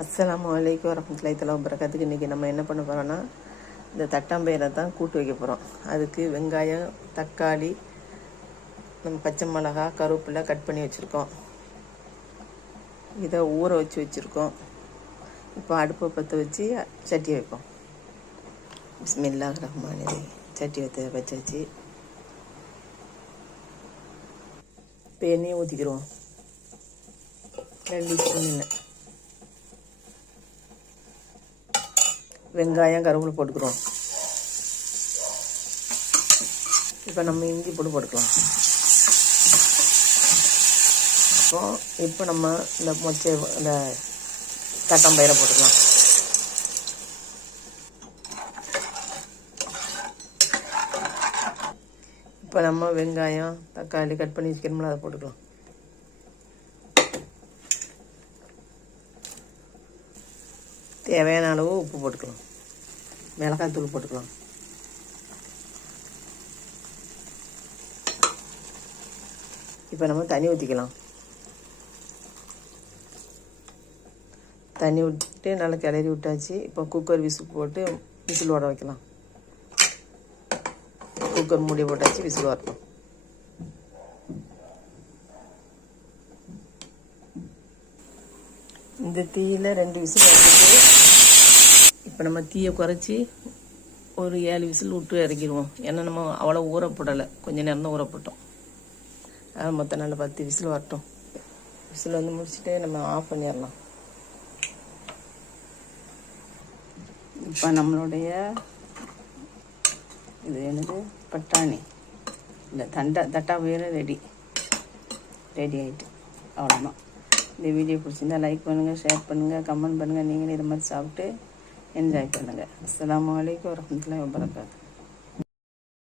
அஸ்ஸலாமு அலைக்கும் வரஹ்மத்துல்லாஹி தஆலா வபரகாத்துஹு. இன்றைக்கி நம்ம என்ன பண்ண போகிறோன்னா, இந்த தட்டாம்பயிரை தான் கூட்டு வைக்க போகிறோம். அதுக்கு வெங்காயம், தக்காளி, நம்ம பச்சை மிளகா, கருவேப்பிலை கட் பண்ணி வச்சுருக்கோம். இதை ஊற வச்சுருக்கோம். இப்போ அடுப்பை பற்ற வச்சு சட்டி வைப்போம். பிஸ்மில்லாஹிர் ரஹ்மானிர் ரஹீம். சட்டி வச்சு இப்போ எண்ணெயை ஊற்றிக்கிடுவோம். 2 ஸ்பூன் எண்ணெய். வெங்காயம், கருவேப்பிலை போட்டுக்கிறோம். இப்போ நம்ம இஞ்சி போட்டுக்கலாம். இப்போ நம்ம இந்த தட்டாம்பயிரை போட்டுக்கலாம். இப்போ நம்ம வெங்காயம், தக்காளி கட் பண்ணி வச்சுக்கிறோம்ல, அதை போட்டுக்கலாம். தேவையான அளவு உப்பு போட்டுக்கலாம். மிளகாய் தூள் போட்டுக்கலாம். இப்போ நம்ம தண்ணி ஊற்றிக்கலாம். தண்ணி விட்டு நல்லா கிளறி விட்டாச்சு. இப்போ குக்கர் விசில் போட்டு விசில் ஓட வைக்கலாம். குக்கர் மூடி போட்டாச்சு, விசில் வரட்டும். இந்த தீயில் 2 விசில் வச்சுட்டு இப்போ நம்ம தீயை குறைச்சி ஒரு 7 விசில் விட்டு இறக்கிடுவோம். ஏன்னா நம்ம அவ்வளோ ஊறப்படலை, கொஞ்சம் நேரம் தான் ஊறப்பட்டோம். அது மொத்தம் நல்லா 10 விசில் வரட்டும். விசில் வந்து முடிச்சுட்டு நம்ம ஆஃப் பண்ணிடலாம். இப்போ நம்மளுடைய இது என்னது பட்டாணி இல்லை தட்டாம்பயிறு ரெடி ஆகிட்டு. அவ்வளோதான். இந்த வீடியோ பிடிச்சிருந்தா லைக் பண்ணுங்கள், ஷேர் பண்ணுங்கள், கமெண்ட் பண்ணுங்கள். நீங்களும் இதை மாதிரி சாப்பிட்டு என்ஜாய் பண்ணுங்கள். அஸ்ஸலாமு அலைக்கும் வரஹ்மத்துல்லாஹி வபரகாத்துஹு.